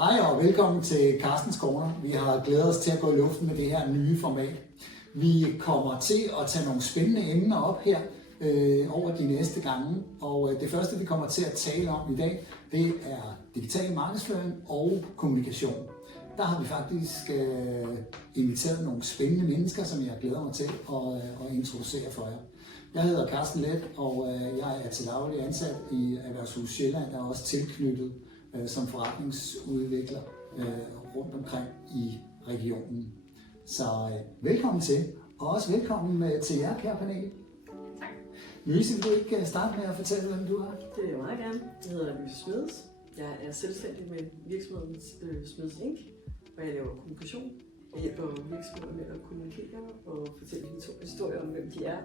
Hej og velkommen til Carstens Corner. Vi har glædet os til at gå i luften med det her nye format. Vi kommer til at tage nogle spændende emner op her over de næste gange. Og det første, vi kommer til at tale om i dag, det er digital markedsføring og kommunikation. Der har vi faktisk inviteret nogle spændende mennesker, som jeg glæder mig til at introducere for jer. Jeg hedder Carsten Let, og jeg er til daglig ansat i Erhvervshus Sjælland. Jeg er også tilknyttet som forretningsudvikler rundt omkring i regionen. Så velkommen til, og også velkommen til jer, kære panel. Tak. Louise, vil du ikke starte med at fortælle, hvem du er? Det vil jeg meget gerne. Jeg hedder Louise Smedes. Jeg er selvstændig med virksomheden Smedes Inc., og jeg laver kommunikation. Jeg hjælper virksomheder med at kommunikere og fortælle historier om, hvem de er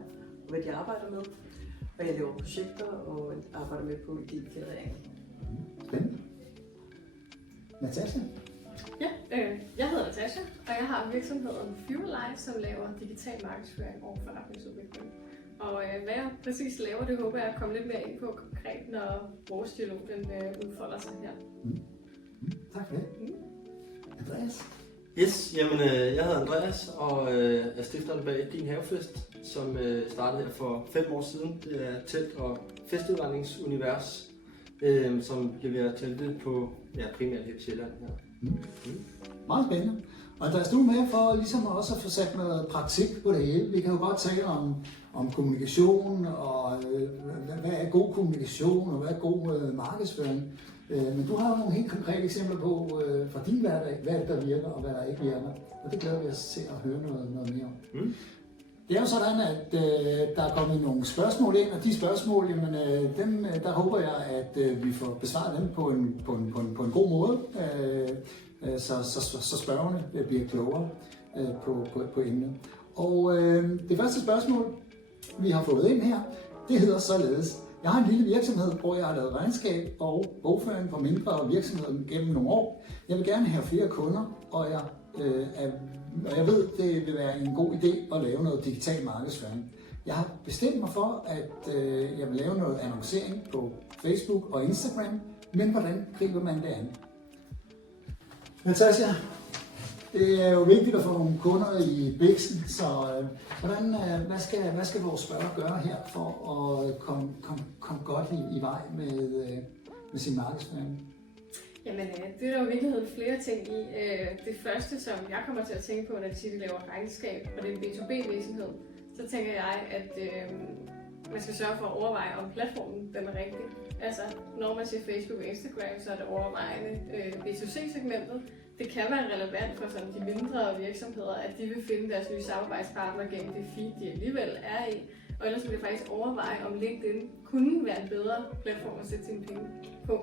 og hvad de arbejder med. Og jeg laver projekter og arbejder med på idégenerering. Spændende. Natasha? Ja, jeg hedder Natasha, og jeg har virksomheden Fuellife, som laver digital markedsføring og forretningsudvikling. Og hvad jeg præcis laver, det håber jeg at komme lidt mere ind på konkret, når vores dialog den udfolder sig her. Tak for det. Andreas? Yes, jamen jeg hedder Andreas og er stifteren bag Din Havefest, som startede her for 5 år siden. Det er telt- og festudvandringsunivers, som leverer teltet på primært her i Sjælland. Meget spændende. Og der er du med for ligesom også at få sat noget praktik på det hele. Vi kan jo godt tale om kommunikation, og hvad er god kommunikation, og hvad er god markedsføring. Men du har jo nogle helt konkrete eksempler på fra din hverdag, hvad der virker og hvad der ikke virker. Og det glæder vi os til at høre noget mere om. Det er jo sådan, at der er kommet nogle spørgsmål ind, og de spørgsmål, jamen, der håber jeg, at vi får besvaret dem på en god måde, så spørgerne bliver klogere på emnet. Og det første spørgsmål, vi har fået ind her, det hedder således: jeg har en lille virksomhed, hvor jeg har lavet regnskab og bogføring for mindre virksomheder gennem nogle år. Jeg vil gerne have flere kunder, og jeg ved, det vil være en god idé at lave noget digital markedsføring. Jeg har bestemt mig for, at jeg vil lave noget annoncering på Facebook og Instagram, men hvordan griber man det an? Natasha, det er jo vigtigt at få nogle kunder i biksen, så hvad skal vores spørger gøre her for at komme godt i vej med sin markedsføring? Jamen, det er der jo i virkeligheden flere ting i. Det første, som jeg kommer til at tænke på, når de siger, at de laver regnskab, og det er en B2B-virksomhed, så tænker jeg, at man skal sørge for at overveje, om platformen den er rigtig. Altså, når man siger Facebook og Instagram, så er det overvejende B2C-segmentet. Det kan være relevant for sådan de mindre virksomheder, at de vil finde deres nye samarbejdspartner gennem det feed, de alligevel er i. Og ellers vil det faktisk overveje, om LinkedIn kunne være en bedre platform at sætte sine penge på.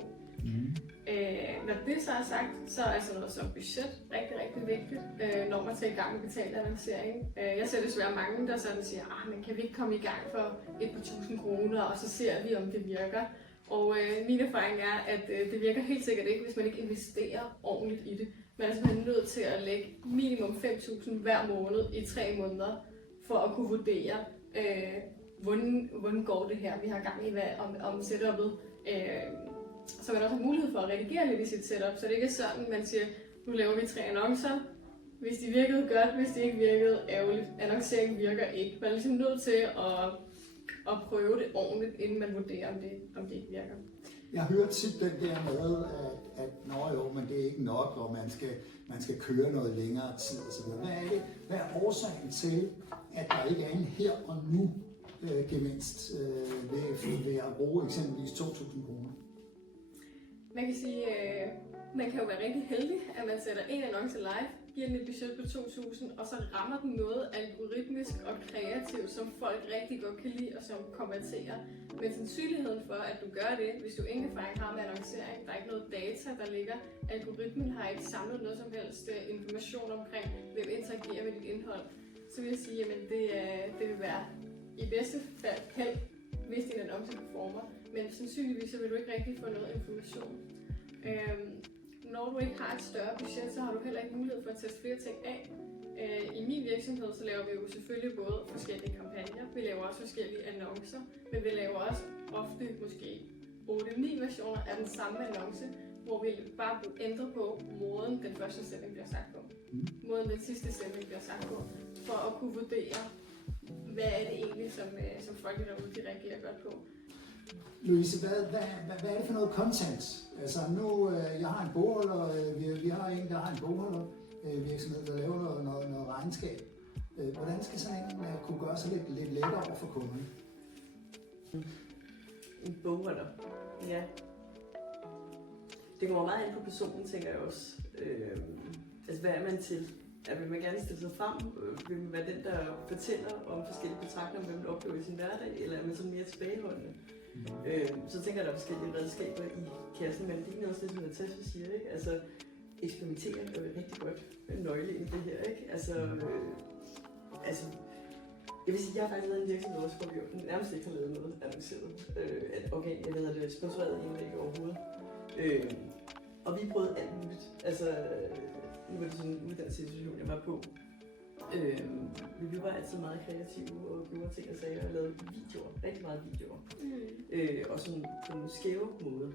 Når det så er sagt, så er sådan noget som budget rigtig, rigtig vigtigt, når man tager i gang med betalt annoncering. Jeg ser desværre mange, der sådan siger, men kan vi ikke komme i gang for et par 1000 kroner, og så ser vi, om det virker. Og min erfaring er, at det virker helt sikkert ikke, hvis man ikke investerer ordentligt i det. Man er simpelthen nødt til at lægge minimum 5.000 hver måned i 3 måneder, for at kunne vurdere, hvordan går det her, vi har gang i, om setup'et. Så man også har mulighed for at redigere lidt i sit setup, så det ikke er sådan, man siger, nu laver vi 3 annoncer. Hvis de virkede godt, hvis de ikke virkede, ærgerligt. Annonceringen virker ikke. Man er ligesom nødt til at prøve det ordentligt, inden man vurderer, om det ikke virker. Jeg hører tit den der med, at men det er ikke nok, og man skal køre noget længere tid osv. Hvad er årsagen til, at der ikke er en her og nu gevinst ved at bruge eksempelvis 2.000 kroner? Man kan sige, man kan jo være rigtig heldig, at man sætter en annonce live, giver den et budget på 2.000, og så rammer den noget algoritmisk og kreativt, som folk rigtig godt kan lide og som konverterer. Men sandsynligheden for, at du gør det, hvis du ingen erfaring har med annoncering, der er ikke noget data, der ligger. Algoritmen har ikke samlet noget som helst information omkring, hvem interagerer med dit indhold. Så vil jeg sige, at det vil være i bedste fald held, hvis din annonce performer. Men sandsynligvis så vil du ikke rigtig få noget information. Når du ikke har et større budget, så har du heller ikke mulighed for at teste flere ting af. I min virksomhed så laver vi jo selvfølgelig både forskellige kampagner, vi laver også forskellige annoncer, men vi laver også ofte måske 8-9 versioner af den samme annonce, hvor vi bare blev ændret på måden, den første sætning bliver sagt på. Måden, den sidste sætning bliver sagt på. For at kunne vurdere, hvad er det egentlig, som folk derude de reagerer godt på. Louise, hvad er det for noget content? Altså nu, jeg har en bogholder, vi har en, der har en bogholdervirksomhed, der laver noget regnskab. Hvordan skal sådan en kunne gøre sig lidt lettere over for kunderne? En bogholder, ja. Det kommer meget ind på personen, tænker jeg også. Altså, hvad er man til? Vil man gerne stille sig frem? Vil man være den, der fortæller om forskellige betragtninger, hvad man oplever i sin hverdag? Eller er man sådan mere tilbageholdende? Så tænker jeg, at der er forskellige redskaber i kassen, men det er også det, som Natasha siger, ikke? Altså, eksperimentere er jo rigtig godt nøgle i det her, ikke? Altså, jeg vil sige, jeg har faktisk lavet en virksomhed også, hvor vi nærmest ikke har lavet noget annonceret. Jeg ved, at det er sponsoreret egentlig ikke overhovedet. Og vi prøvede alt muligt. Altså, nu var det sådan en uddannelsesinstitution, jeg var på. Vi var altid meget kreative og gjorde ting og sager og lavede videoer, rigtig meget videoer. Og sådan på en skæve måde.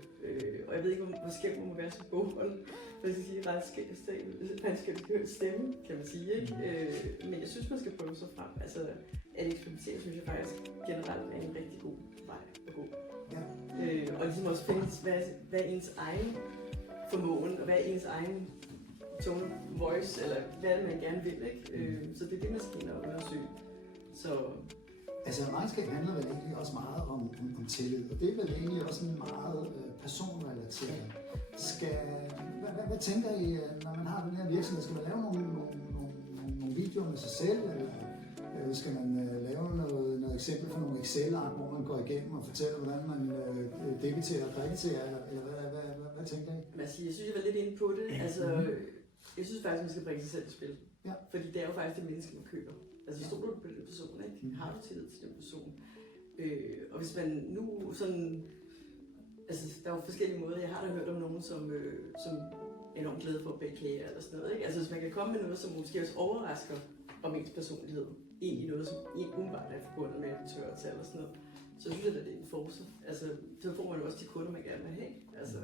Og jeg ved ikke, hvor skæv man må være som boghold. Jeg skal sige, ret skæv stemme, kan man sige. Ikke? Men jeg synes, man skal prøve sig frem. Altså, at eksperimentere, synes jeg faktisk generelt er en rigtig god vej at gå. Ja. Og ligesom også finde, hvad er ens egen formåen, og hvad er ens egen tone of voice, eller hvad er det, man gerne vil, ikke? Så det er det, man skal ind og undersøge. Så... Altså, regnskab handler vel egentlig også meget om tillid, og det er vel egentlig også en meget personrelateret. Hvad tænker I, når man har den her virksomhed? Skal man lave nogle videoer med sig selv, eller skal man lave noget eksempel for nogle Excel-ark, hvor man går igennem og fortæller, hvordan man debiterer og krediterer, eller hvad tænker I? Jeg synes, jeg var lidt inde på det. Altså, jeg synes faktisk, man skal bringe sig selv i spil. Ja. Fordi det er jo faktisk det menneske, man køber. Altså, stoler du på den person, ikke? Har du tillid til den person? Og hvis man nu sådan... Altså, der er jo forskellige måder. Jeg har da hørt om nogen, som er enormt glade for at bage kager eller sådan noget, ikke? Altså, hvis man kan komme med noget, som måske også overrasker om ens personlighed, egentlig noget, som en umiddelbart er forbundet med tørretal og sådan noget, så synes jeg, at det er en force. Altså, så får man jo også de kunder, man gerne vil have. Altså,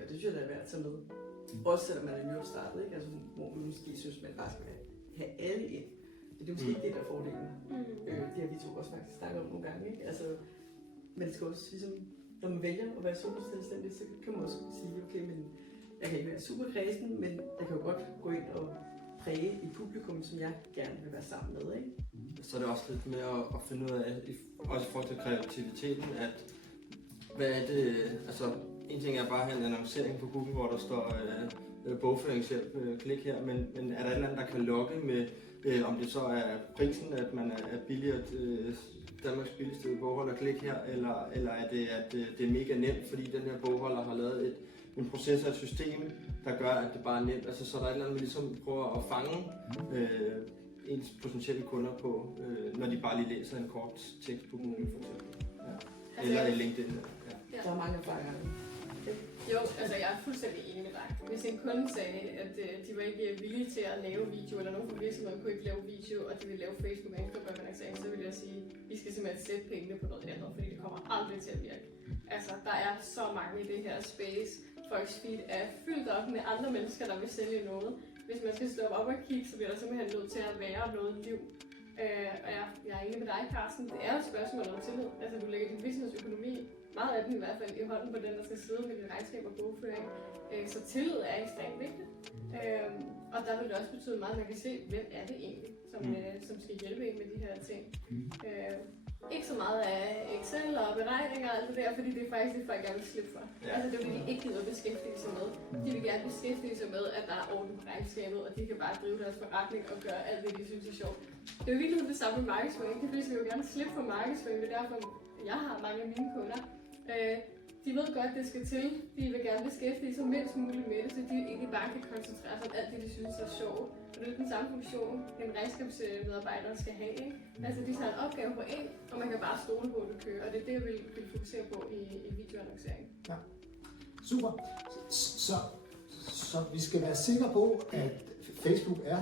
og det synes jeg, der er værd at tage med. Også selvom man er nyopstartet, ikke? Altså, hvor man måske synes, man bare skal have alle ind. Det er måske ikke det, der er fordelen. Det har vi to også faktisk snakket om nogle gange, ikke? Altså, man skal også ligesom, når man vælger at være super selvstændig, så kan man også sige, okay, men jeg kan ikke være super kredsen, men jeg kan jo godt gå ind og præge et publikum, som jeg gerne vil være sammen med, ikke? Så er det også lidt med at finde ud af, også i forhold til kreativiteten, at hvad er det, altså en ting er bare at have en annoncering på Google, hvor der står bogføringshjælp, klik her, men er der et eller andet, der kan lokke med, om det så er prisen, at man er billigere, Danmarks billigste bogholder, klik her, eller er det, at det er mega nemt, fordi den her bogholder har lavet en proces og et system, der gør, at det bare er nemt. Altså, så er der et eller andet, vi ligesom prøver at fange ens potentielle kunder på, når de bare lige læser en kort tekst på Google, for eksempel. Ja. Eller en LinkedIn. Ja. Der er mange erfaringer. Jo, altså jeg er fuldstændig enig med dig. Hvis en kunde sagde, at de var ikke villige til at lave video, eller nogen fra virksomheden kunne ikke lave video, og de ville lave Facebook og Instagram, så ville jeg sige, at I skal simpelthen sætte pengene på noget andet, fordi det kommer aldrig til at virke. Altså, der er så mange i det her space. Folks feed er fyldt op med andre mennesker, der vil sælge noget. Hvis man skal stå op og kigge, så bliver der simpelthen nødt til at være noget liv. Og jeg er enig med dig, Carsten. Det er et spørgsmål om tillid. Altså, du lægger din businessøkonomi, meget af den i hvert fald, i hånden på den, der skal sidde med din regnskab og bogføring. Så tillid er ekstremt vigtigt. Og der vil det også betyde meget, at man kan se, hvem er det egentlig, som skal hjælpe en med de her ting. Ikke så meget af Excel og beregninger og alt det der, fordi det er faktisk det, folk gerne vil slippe for. Ja. Altså, det er jo det, de ikke gider beskæftige sig med. De vil gerne beskæftige sig med, at der er orden på regnskabet, og de kan bare drive deres forretning og gøre alt det, de synes er sjovt. Det er jo virkelig det samme med markedsføring. De fleste vil jo gerne slippe for markedsføring, det er derfor, jeg har mange af mine kunder. De ved godt, det skal til. De vil gerne beskæftige sig mindst muligt med det, så de ikke bare kan koncentrere sig om alt det, de synes er sjovt. Og det er den samme funktion, en regnskabsmedarbejder skal have, ikke? Altså, de tager en opgave på en, og man kan bare stole på, at det kører. Og det er det, jeg vil fokusere på i videoannoncering. Ja, super. Så vi skal være sikre på, at Facebook er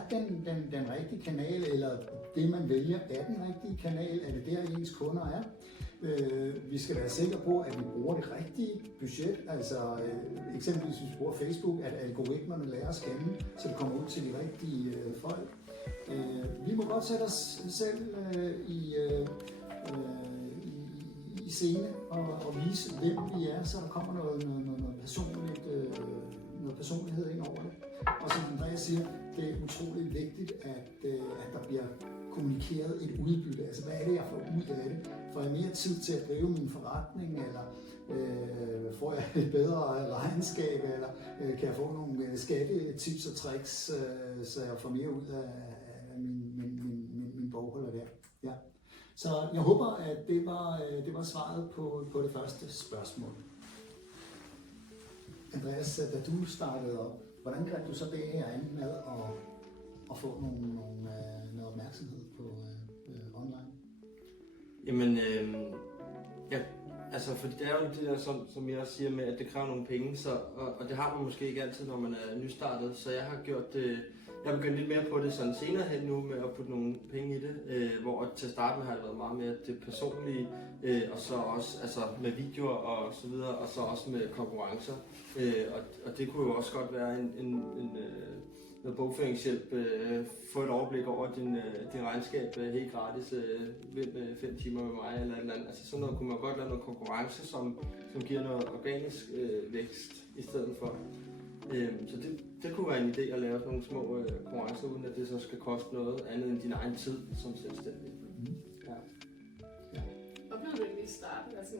den rigtige kanal, eller det, man vælger, er den rigtige kanal, er det der, ens kunder er. Vi skal være sikre på, at vi bruger det rigtige budget. Altså eksempelvis hvis vi bruger Facebook, at algoritmerne lærer at scanne, så det kommer ud til de rigtige folk. Vi må godt sætte os selv i scene og vise, hvem vi er, så der kommer noget personlighed ind over det. Og som Andreas siger, det er utroligt vigtigt, at der bliver kommunikeret et udbytte. Altså, hvad er det, jeg får ud af det? Får jeg mere tid til at drive min forretning, eller får jeg et bedre regnskab, eller kan jeg få nogle skattetips og tricks, så jeg får mere ud af min bogholder der. Ja. Så jeg håber, at det var svaret på det første spørgsmål. Andreas, da du startede op, hvordan greb du så det her an med at få noget opmærksomhed på online? Jamen, ja, altså fordi det er jo det der, som jeg også siger med, at det kræver nogle penge, så, og det har man måske ikke altid, når man er nystartet, så jeg har gjort det. Jeg har begyndt lidt mere på det sådan senere hen nu med at putte nogle penge i det, hvor til at starte med har det været meget mere det personlige, og så også altså med videoer og så videre, og så også med konkurrencer. Og det kunne jo også godt være noget bogføringshjælp, få et overblik over din regnskab helt gratis, vind 5 timer med mig eller et eller andet. Altså sådan noget kunne man godt lave noget konkurrence, som giver noget organisk vækst i stedet for. Så det kunne være en idé at lave sådan nogle små konkurrencer, uden at det så skal koste noget andet end din egen tid som selvstændig. Ja. Oplevede du egentlig i starten, altså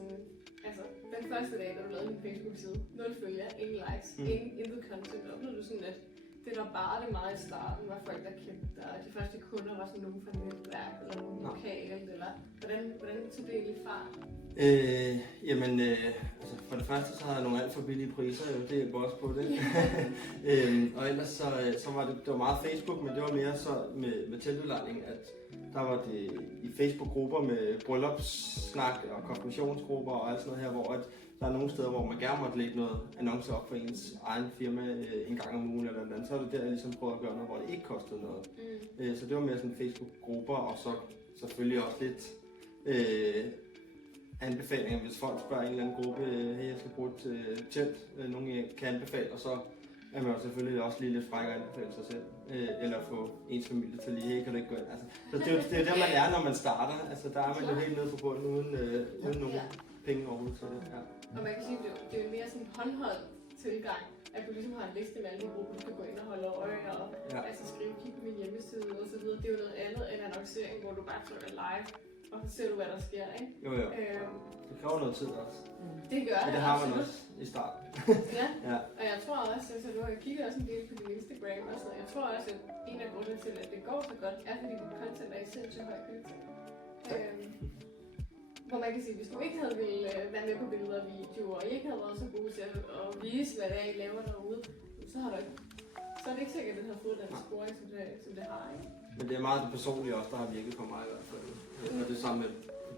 den første dag, da du lavede din Facebook-side, 0 følgere, ingen likes, intet content, oplevede du sådan, at det der bare det meget i starten var folk, der kendte dig, og de første kunder var sådan nogen fra netværk, eller nogen lokalt, eller hvordan tog det egentlig fra? Altså for det første så har jeg nogle alt for billige priser, jo, det hjælper også på det. Og ellers så var det var meget Facebook, men det var mere så med teltudlejning, at der var det i Facebook-grupper med bryllupssnak og konfirmationsgrupper og alt sådan noget her, hvor at der er nogle steder, hvor man gerne måtte lægge noget annoncer op for ens egen firma en gang om ugen eller andet. Så er det der, jeg ligesom prøvede at gøre noget, hvor det ikke kostede noget. Så det var mere sådan Facebook-grupper, og så selvfølgelig også lidt anbefalinger, hvis folk spørger en eller anden gruppe, hey, jeg skal bruge et telt, nogen jeg kan anbefale, og så er man jo selvfølgelig også lige lidt fræk at anbefale sig selv, eller få ens familie til lige, hey, kan du ikke gå ind? Altså, så det er jo der, man er, når man starter. Altså, der er man jo helt nede på bunden, uden nogen penge overhovedet til det. Ja. Og man kan sige, at det er jo mere sådan en håndholdt tilgang, at du ligesom har en liste med alle de grupper, du kan gå ind og holde øje og altså skrive, kig på min hjemmeside og så videre. Det er jo noget andet end annoncering, hvor du bare trykker live, og så ser du, hvad der sker, ikke? Jo. Det kræver noget tid også. Det gør det. Det har man også i starten. Ja, og jeg tror også, altså du har kigget også en del på din Instagram og sådan noget. Jeg tror også, at en af grundene til, at det går så godt, er fordi dit content er i sindssygt høj kvalitet. Hvor man kan sige, hvis du ikke havde ville være med på billeder og videoer, og ikke havde været så gode til at vise, hvad det er, I laver derude, så er det ikke sikkert, at det har fået den scoring, som det har, ikke? Men det er meget det personlige også, der har virket på mig i hvert fald. Og det samme med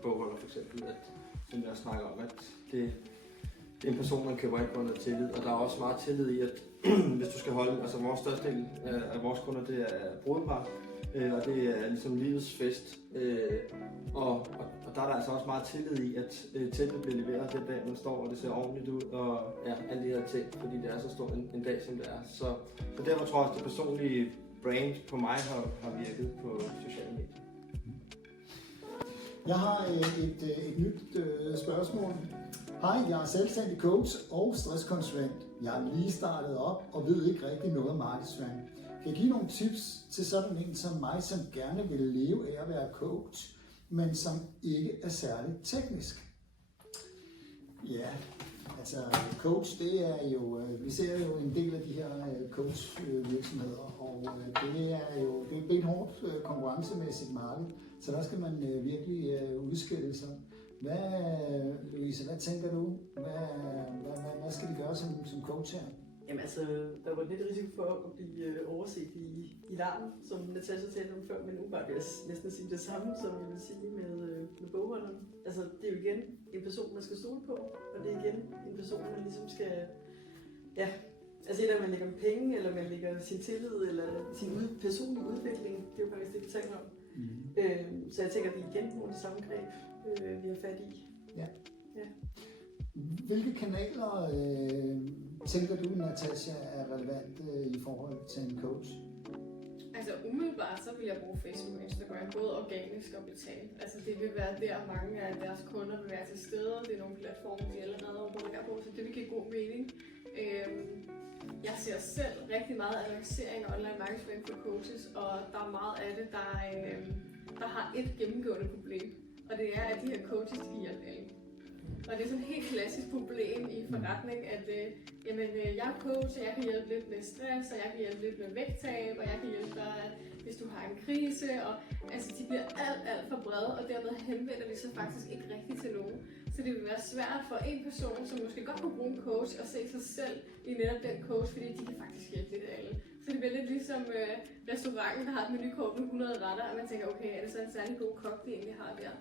bogholder for eksempel, at, som jeg snakker om, at det er en person, man køber ind på noget tillid. Og der er også meget tillid i, at hvis du skal holde, altså vores største del af vores kunder, det er brudepar, og det er ligesom livets fest. Og der er der altså også meget tillid i, at teltet bliver leveret den dag, man står, og det ser ordentligt ud, og ja, alle de her ting, fordi det er så stor en dag, som det er. Så derfor tror jeg også, at det personlige brand på mig har virket på sociale medier. Jeg har et nyt spørgsmål. Hej, jeg er selvstændig coach og stresskonsulent. Jeg har lige startet op og ved ikke rigtig noget om markedsføring. Kan jeg give nogle tips til sådan en som mig, som gerne vil leve af at være coach, men som ikke er særlig teknisk? Ja, altså coach, det er jo, vi ser jo en del af de her coach-virksomheder, og det er jo benhårdt konkurrencemæssigt marked, så der skal man virkelig udskille sig. Louise, hvad tænker du? Hvad skal vi gøre som coach her? Jamen altså, der var lidt risiko for at blive overset i larmen, som Natasha talte om før, men nu bare vil jeg næsten sige det samme, som jeg vil sige med bogholderen. Altså, det er jo igen en person, man skal stole på, og det er igen en person, man ligesom skal, ja, altså et af man lægger penge, eller man lægger sin tillid, eller sin personlige udvikling, det er jo faktisk det, vi taler om. Så jeg tænker, at vi igen nogle af de samme greb, vi har fat i. Hvilke kanaler tænker du, Natasha, er relevante i forhold til en coach? Altså umiddelbart, så vil jeg bruge Facebook og Instagram, både organisk og betalt. Altså det vil være der, mange af deres kunder vil være til stede. Det er nogle platforme, de allerede opererer på, så det vil give god mening. Jeg ser selv rigtig meget annoncering og online markedsføring for coaches, og der er meget af det, der har et gennemgående problem. Og det er, at de her coaches, de hjælper alle. Og det er sådan et helt klassisk problem i forretning, at jeg er coach, og jeg kan hjælpe lidt med stress, og jeg kan hjælpe lidt med vægttab, og jeg kan hjælpe dig, hvis du har en krise. Og altså, de bliver alt for brede, og dermed henvender de sig faktisk ikke rigtigt til nogen. Så det vil være svært for en person, som måske godt kunne bruge en coach, og se sig selv i netop den coach, fordi de kan faktisk hjælpe lidt alle. Så det bliver lidt ligesom restauranten, der har et menukort med 100 retter, og man tænker, okay, er det så en særlig god kok, de egentlig har der?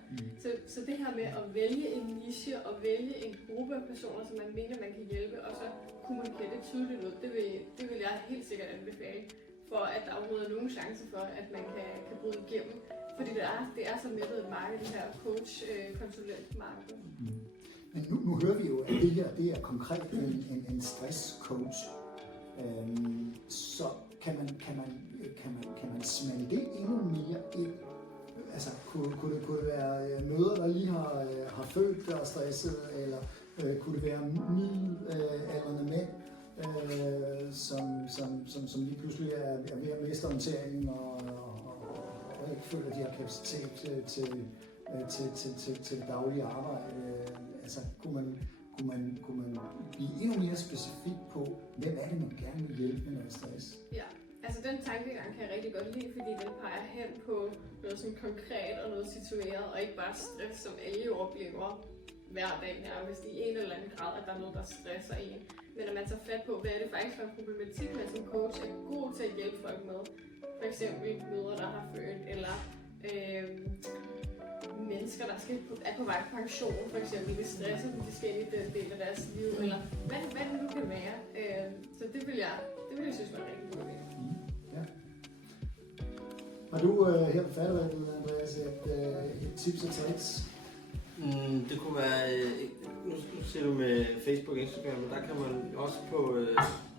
Så det her med at vælge en niche og vælge en gruppe af personer, som man mener, man kan hjælpe, og så kommunikere det tydeligt ud, det vil jeg helt sikkert anbefale, for at der overhovedet er nogen chance for, at man kan bryde igennem. Fordi det er så mættet et marked, det her coach-konsulent-marked. Men nu hører vi jo, at det er konkret en stress-coach. Så kan man smalle det endnu mere ind? Altså, kunne det være mødre, der lige har følt og stresset, eller kunne det være midaldrende mænd, som lige pludselig er ved at miste orienteringen og ikke føler, at de har kapacitet til det daglige arbejde? Altså, kunne man blive endnu mere specifik på, hvem er det, man gerne vil hjælpe med noget stress? Ja, altså den tankegang kan jeg rigtig godt lide, fordi den peger hen på noget sådan konkret og noget situeret, og ikke bare stress, som alle jo oplever hver dag nærmest i en eller anden grad, at der er noget, der stresser en. Men at man tager fat på, hvad er det faktisk for en problematik, man som coach er god til at hjælpe folk med. For eksempel mødre, der har født, eller mennesker, der er på vej på pension, for eksempel, hvis stresser de skal ind i den del af deres liv, eller hvad det nu kan være. Så det vil jeg synes var en rigtig god idé. Ja. Har du her på Fattigvægten, Andreas, et tips og tricks? Det kunne være, nu ser du med Facebook og Instagram, men der kan man også på,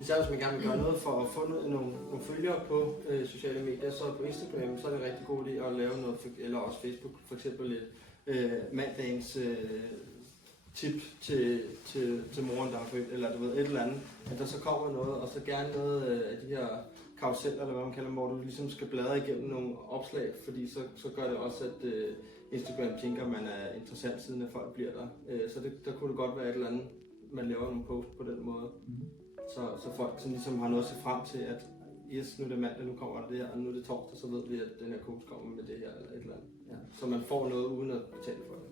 især hvis man gerne vil gøre noget for at få nogle følgere på sociale medier, så på Instagram, så er det en rigtig god idé at lave noget, eller også Facebook, for eksempel et mandagens tip til moren, der har født, eller du ved, et eller andet, at der så kommer noget, og så gerne noget af de her karuseller, eller hvad man kalder dem, hvor du ligesom skal bladre igennem nogle opslag, fordi så gør det også, at Instagram tænker, at man er interessant, siden at folk bliver der. Så der kunne det godt være et eller andet, man laver nogle post på den måde. Så folk sådan ligesom har noget at se frem til, at yes, nu er det mandag, nu kommer det her, og nu er det torsdag, så ved vi, at den her coach kommer med det her, eller et eller andet. Ja. Så man får noget uden at betale for det.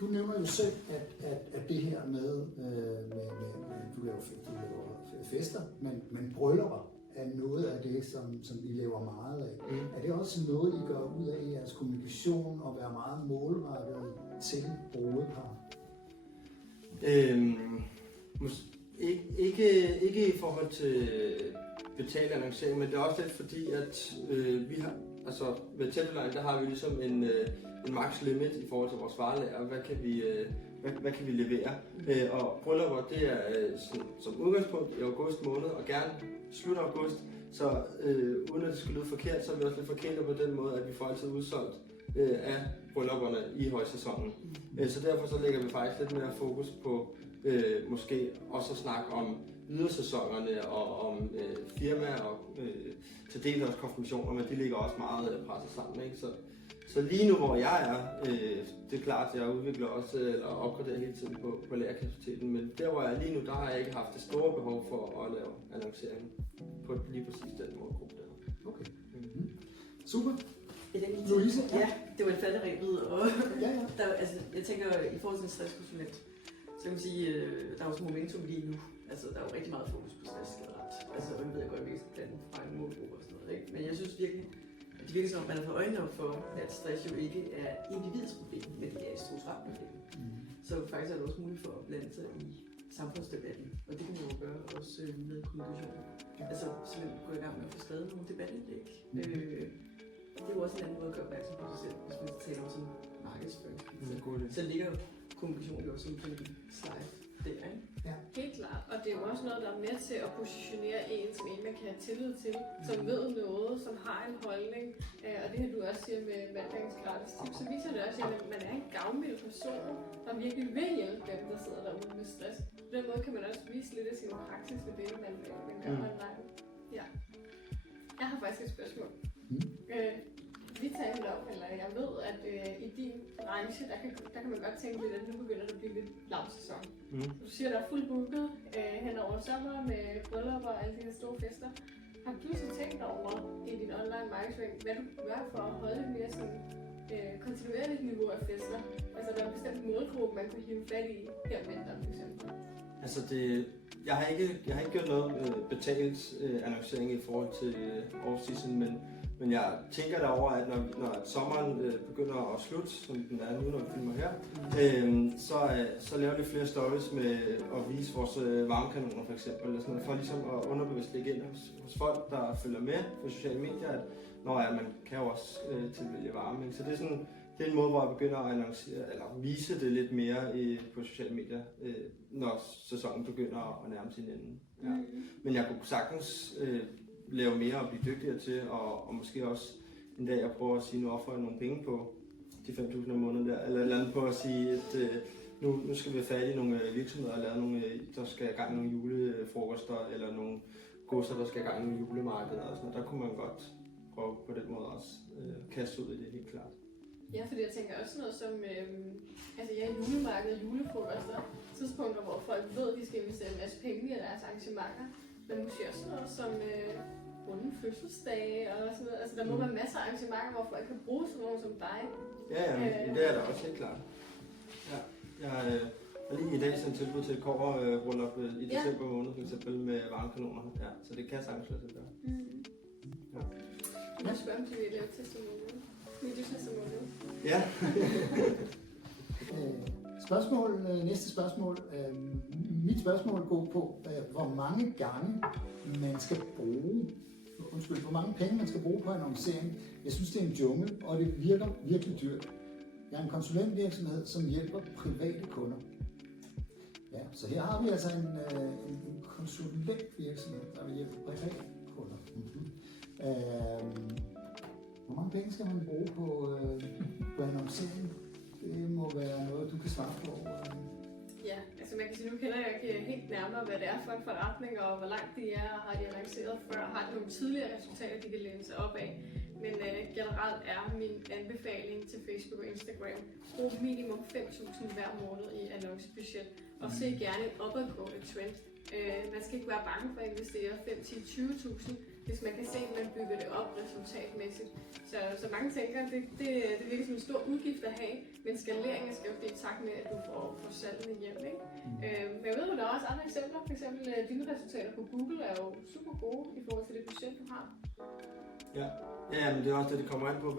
Du nævner jo selv, at det her med du laver fester, men bryllupper er noget af det, som I laver meget af. Er det også noget, I gør ud af jeres kommunikation og være meget målrettet til brudepar? Ikke i forhold til betalt annoncering, men det er også lidt fordi, at vi har, altså ved Tætteline, der har vi ligesom en max limit i forhold til vores varelager, hvad kan vi levere. Og bryllupper, det er som udgangspunkt i august måned, og gerne slut august, så uden at det skal lyde forkert, så er vi også lidt forkerte på den måde, at vi får altid udsolgt af bryllupperne i højsæsonen. Så derfor så lægger vi faktisk lidt mere fokus på måske også at snakke om ydersæsonerne og om firmaer og til del også konfirmationer, men de ligger også meget presset sammen. Ikke? Så lige nu, hvor jeg er, det er klart, at jeg udvikler også eller opgraderer hele tiden på lærerkapaciteten, men der, hvor jeg er lige nu, der har jeg ikke haft det store behov for at lave annoncering på lige præcis den målgruppe der. Okay. Super. Louise? Ja, det var en falderæbet, og ja. altså, jeg tænker, i forhold til en stresskonsulent, så kan man sige, der er også momentum lige nu. Altså, der er jo rigtig meget fokus på stress generelt. Altså, jeg ved godt, at vi skal blande fra en målgruppe og sådan noget, ikke? Men jeg synes virkelig, at det virker som om, man har fået øjnene op for, at stress jo ikke er individets problem, men det er et strukturelt problem. Så faktisk er det også muligt for at blande sig i samfundsdebatten, og det kan man jo gøre også med kommunikation. Altså, simpelthen gå i gang med at få skrevet nogle debatindlæg. Det er jo også en anden måde at gøre opmærksom på sig selv, hvis man taler om sådan markedsføring. Så ligger jo kommunikation jo også som en slide der, ikke? Ja. Helt klart, og det er jo også noget, der er med til at positionere en som en, man kan have tillid til, som ved noget, som har en holdning. Og det her du også siger med mandagens gratis tips, så viser det også, at man er en gavmild person, der virkelig vil hjælpe dem, der sidder derude med stress. På den måde kan man også vise lidt af sin praksis ved det, man gør online. Ja. Jeg har faktisk et spørgsmål. Vi talte om, eller jeg ved, at i din branche, der kan man godt tænke lidt, at nu begynder det at blive lidt lavsæson. Du siger, at der er fuldt booket hen over sommer med bryllupper og alle de her store fester. Har du så tænkt over i din online markedsføring, hvad du gør for at holde et mere sådan, kontinuerligt niveau af fester? Altså der er en bestemt målgruppe, man kunne hive fat i her om vinteren for eksempel. Altså jeg har ikke gjort noget betalt annoncering i forhold til off-season, men jeg tænker derover, at når sommeren begynder at slutte, som den er nu, når vi filmer her, så laver vi flere stories med at vise vores varmekanoner for eksempel, eller sådan noget, for ligesom at underbevidst lægge ind hos folk, der følger med på sociale medier, at man kan jo også tilvælge varme. Ikke? Så det er en måde, hvor jeg begynder at annoncere, eller vise det lidt mere på sociale medier, når sæsonen begynder at nærme sin ende. Ja. Men jeg kunne sagtens lave mere og blive dygtigere til, og måske også en dag jeg prøver at sige, nu offrer jeg nogle penge på de 5.000 om måneden der, eller et eller andet på at sige, at nu skal vi have fat i nogle virksomheder og lave nogle, der skal i gang med nogle julefrokoster, eller nogle godser, der skal i gang med nogle julemarkeder og sådan noget. Der kunne man godt prøve på den måde også kaste ud i det, helt klart. Ja, fordi jeg tænker også noget som julemarkeder og julefrokoster, tidspunkter, hvor folk ved, at de skal investere en masse penge i deres arrangementer, men måske også noget som runde fødselsdage og sådan noget. Altså der må være masser af arrangementer, hvor folk kan bruge sådan nogen som dig. Ja, det er der også helt klart. Ja, jeg har lige i dag sendt tilbud til et kobberbryllup i december måned, for eksempel med varmekanoner. Ja, så det kan sagtens lade sig gøre. Ja. Jeg spørger om, til vi laver testimonial. Videotestimonial. Ja. Næste spørgsmål. Mit spørgsmål går på, hvor mange gange man skal bruge, hvor mange penge man skal bruge på annoncering. Jeg synes, det er en jungle, og det virker virkelig dyrt. Jeg er en konsulentvirksomhed, som hjælper private kunder. Ja, så her har vi altså en konsulentvirksomhed, der vil hjælpe private kunder. Hvor mange penge skal man bruge på annoncering? Det må være noget, du kan svare på. Ja, altså man kan sige, nu kender jeg ikke helt nærmere, hvad det er for en forretning, og hvor langt de er, og har de annonceret før, har de nogle tidligere resultater, de kan læne sig op af. Men generelt er min anbefaling til Facebook og Instagram, brug minimum 5.000 hver måned i annoncebudget, og se gerne en opadgående trend. Man skal ikke være bange for at investere 5, 10, 20.000, hvis man kan se, at man bygger det op resultatmæssigt. Så mange tænker, at det virker som en stor udgift at have, men skaleringen skal jo blive i takt med, at du får salgene hjem. Ikke? Men jeg ved, at der er også andre eksempler. For eksempel dine resultater på Google er jo super gode i forhold til det budget, du har. Ja, men det er også det, det kommer an på,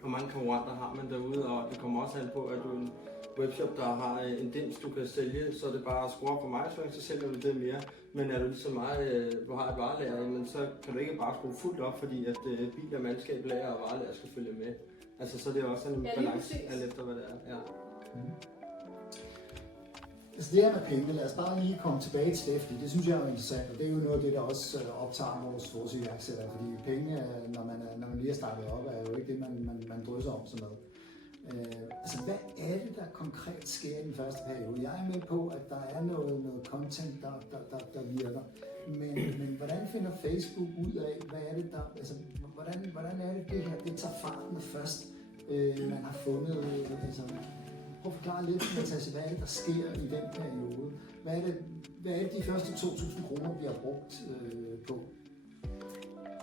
hvor mange konkurrenter har man derude, og det kommer også an på, at du er en webshop, der har en dims, du kan sælge, så er det bare at skrue op på markedsføring, så sælger du det mere. Men er du lige så meget, du har et varelager, men så kan du ikke bare skrue fuldt op, fordi at biler, mandskab, lager og varelager skal følge med. Altså, så det er også en balance, alt efter hvad det er. Ja. Altså det her med penge, lad os bare lige komme tilbage til det, fordi det synes jeg er interessant, og det er jo noget af det, der også optager vores iværksættere, fordi penge, når man lige er startet op, er jo ikke det, man drysser om sådan noget. Altså hvad er det, der konkret sker i den første periode? Jeg er med på, at der er noget content, der virker, men hvordan finder Facebook ud af, hvad er det, hvordan er det her, det tager farten, når først man har fundet, altså prøv at forklare lidt, Natasja, hvad er det, der sker i den periode? Hvad er det de første 2.000 kroner bliver brugt på?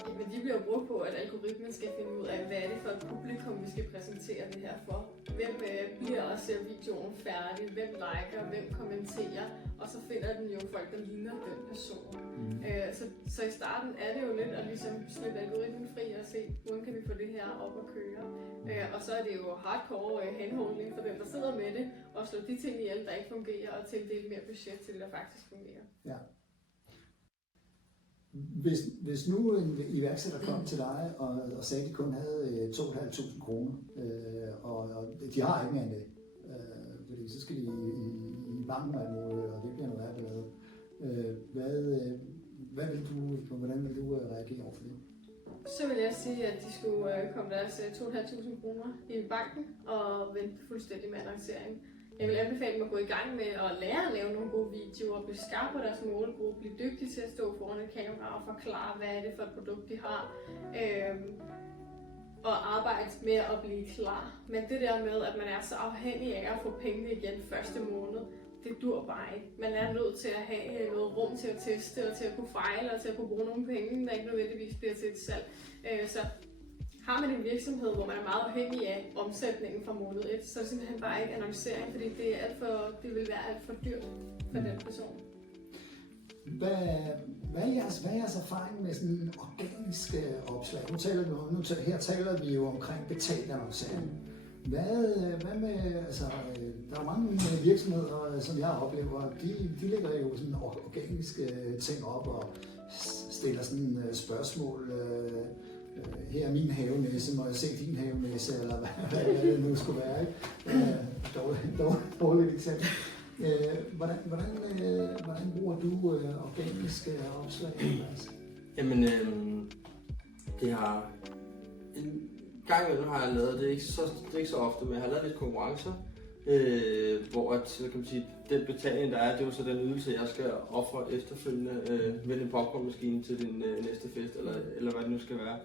Jamen, de bliver brugt på, at algoritmen skal finde ud af, hvad er det for et publikum, vi skal præsentere det her for. Hvem bliver og ser videoen færdig, hvem liker, hvem kommenterer, og så finder den jo folk, der ligner den person. Så i starten er det jo lidt at ligesom slippe algoritmen fri og se, hvordan kan vi få det her op at køre. Og så er det jo hardcore handholding for dem, der sidder med det, og slå de ting ihjel, der ikke fungerer, og tildele mere budget til det, der faktisk fungerer. Ja. Hvis nu en iværksætter kom til dig og sagde, at de kun havde 2.500 kroner, og de har ikke mere end det, fordi så skal de i banken og det bliver noget værd lavet. Hvordan vil du reagere over for det? Så vil jeg sige, at de skulle komme deres 2.500 kroner i banken og vente fuldstændig med annoncering. Jeg vil anbefale dem at gå i gang med at lære at lave nogle gode videoer, blive skarp på deres målgruppe, blive dygtige til at stå foran et kamera og forklare, hvad er det for et produkt, de har. Og arbejde med at blive klar. Men det der med, at man er så afhængig af at få pengene igen første måned, det dur bare ikke. Man er nødt til at have noget rum til at teste og til at kunne fejle og til at kunne bruge nogle penge, der ikke nødvendigvis bliver til et salg. Så har man en virksomhed, hvor man er meget afhængig af omsætningen fra måned 1, så er det simpelthen bare ikke annoncering, fordi det vil være alt for dyrt for den person. Hvad er jeres erfaring med sådan organiske opslag? Her taler vi jo omkring betalt annoncering. Hvad med, altså, der er mange virksomheder, som jeg oplever, de lægger jo sådan organiske ting op og stiller sådan spørgsmål. Her er min havenæse, må jeg se din havenæse, eller hvad det nu skulle være, ikke? Dårligt eksempel. Hvordan bruger du organiske opslag? Jamen, det har en gang imellem har jeg lavet, det er ikke så ofte, men jeg har lavet lidt konkurrencer, hvor at, så kan man sige, den betaling der er, det er jo så den ydelse, jeg skal ofre efterfølgende med en popcornmaskine til din næste fest, eller hvad det nu skal være.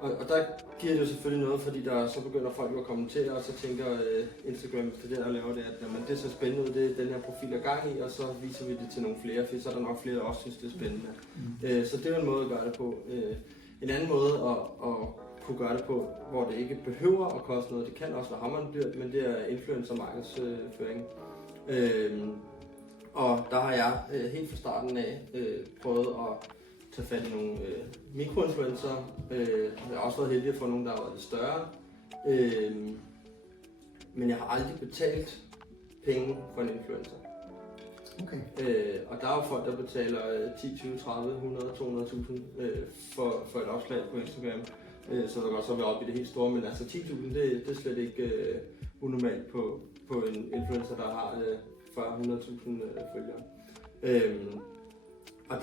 Og der giver det jo selvfølgelig noget, fordi der så begynder folk at kommentere, og så tænker Instagram, hvis det der der laver det, at jamen, det ser spændende ud, det er den her profil er gang i, og så viser vi det til nogle flere, for så er der nok flere, der også synes, det er spændende. Så det er en måde at gøre det på. En anden måde at kunne gøre det på, hvor det ikke behøver at koste noget, det kan også være hammerende dyrt, men det er influencer-markedsføring. Og der har jeg helt fra starten af prøvet at tage fat i nogle mikroinfluencer. Jeg har også været heldig at få nogle, der har været lidt større. Men jeg har aldrig betalt penge for en influencer. Okay. Og der er jo folk, der betaler 10, 20, 30, 100, 200.000 for et opslag på Instagram. Så der kan også være op i det helt store, men altså 10.000, det er slet ikke unormalt på en influencer, der har 40-100.000 følgere. Og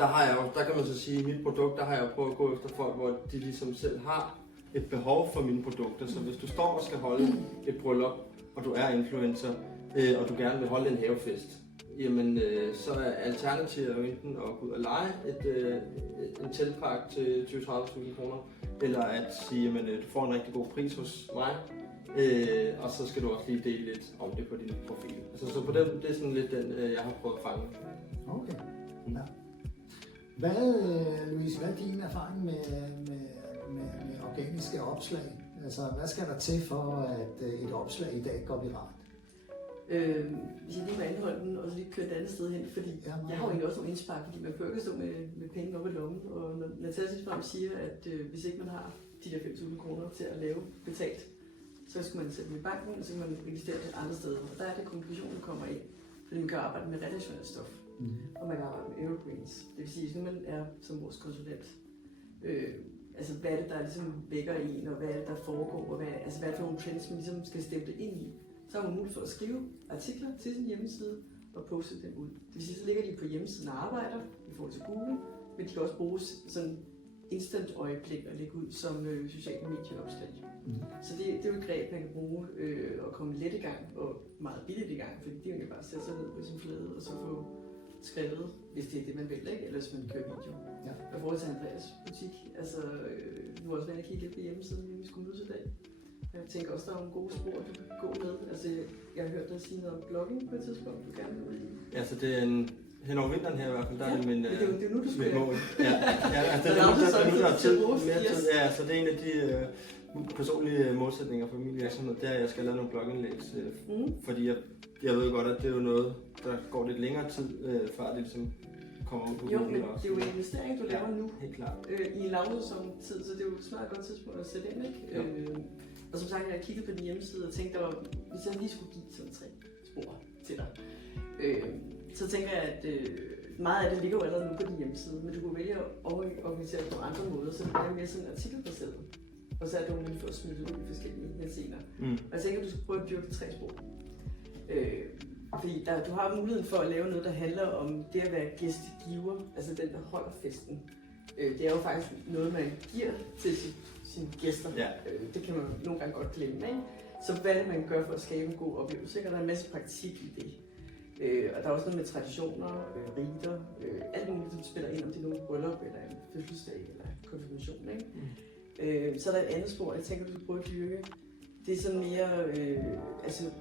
der kan man så sige, at mit produkt, der har jeg jo prøvet at gå efter folk, hvor de ligesom selv har et behov for mine produkter. Så hvis du står og skal holde et bryllup, og du er influencer, og du gerne vil holde en havefest, jamen så er alternativet jo enten at gå ud og lege en teltpakke til 20-30.000 kroner, eller at sige, at du får en rigtig god pris hos mig, og så skal du også lige dele lidt om det på din profil. Altså, så på den, det er sådan lidt den, jeg har prøvet at fange. Okay. Ja. Louise, hvad er din erfaring med organiske opslag? Altså, hvad skal der til for, at et opslag i dag går viralt? Hvis jeg lige må anholde den, og så lige køre et andet sted hen, fordi jeg har jo egentlig også nogle indspark, fordi man behøver ikke stå med penge op i lommen, og når Natasja frem siger, at hvis ikke man har de der 5.000 kroner til at lave betalt, så skal man sætte dem i banken, og så kan man investere det andre steder, og der er det konklusionen kommer ind, fordi man kan arbejde med redaktionelt stof, og man kan arbejde med evergreens, det vil sige, hvis nu man er som vores konsulent, altså hvad er det, der ligesom vækker en, og hvad er det, der foregår, og hvad er det for nogle trends, man ligesom skal stemple ind i. Så har man mulighed for at skrive artikler til sin hjemmeside og poste dem ud. Det vil sige, så ligger de på hjemmesiden og arbejder i forhold til Google, men de kan også bruges sådan instant øjeblik at lægge ud som sociale medieopslag. Så det er jo et greb, man kan bruge og komme let i gang og meget billigt i gang, fordi det er jo bare at sætte sig ned på sin flade og så få skrevet, hvis det er det, man vil, ikke? Eller hvis man kører video. Ja. Og forhold til Andreas butik, altså nu har også været at kigge lidt på hjemmesiden, vi skulle mødes i dag. Jeg tænker også, der er nogle gode spor, du kan gå med. Altså, jeg har hørt dig sige noget om blogging på et tidspunkt, du gerne vil ud i. Altså, det er hen over vinteren her i hvert fald, der er det min det er nu, du skal mål. Ja, altså, det er nu, der er tid. Ja, så det er en af de personlige målsætninger for min virksomhed, det er, at jeg skal lave nogle blogindlæg. Fordi jeg ved godt, at det er jo noget, der går lidt længere tid, før det ligesom kommer ud på Google. Jo, men det er jo en investering, du laver nu. Helt klart. I en lavsæson-tid, så det er jo et smart godt tidspunkt at sætte ind, ikke? Og som sagt, jeg har kigget på din hjemmeside og tænkte, hvis jeg lige skulle give sådan 3 spor til dig, så tænker jeg, at meget af det ligger jo allerede nu på din hjemmeside, men du kunne vælge at organisere det på andre måder, så det bliver mere sådan en artikelbaseret. Og så er det jo muligt for at smide ud i forskellige henseender. Og jeg tænker, at du skal prøve at dyrke 3 spor. Fordi du har muligheden for at lave noget, der handler om det at være gæstegiver, altså den, der holder festen. Det er jo faktisk noget, man giver til sine gæster. Ja. Det kan man nogle gange godt glemme, ikke? Så hvad er det, man gør for at skabe en god oplevelse? Og der er en masse praktik i det. Og der er også noget med traditioner, riter, alt muligt, som spiller ind, om det er nogle bryllup, eller en fødselsdag, eller konfirmation, ikke? Så er der et andet spor, jeg tænker, du skal prøve at dyrke. Det er sådan mere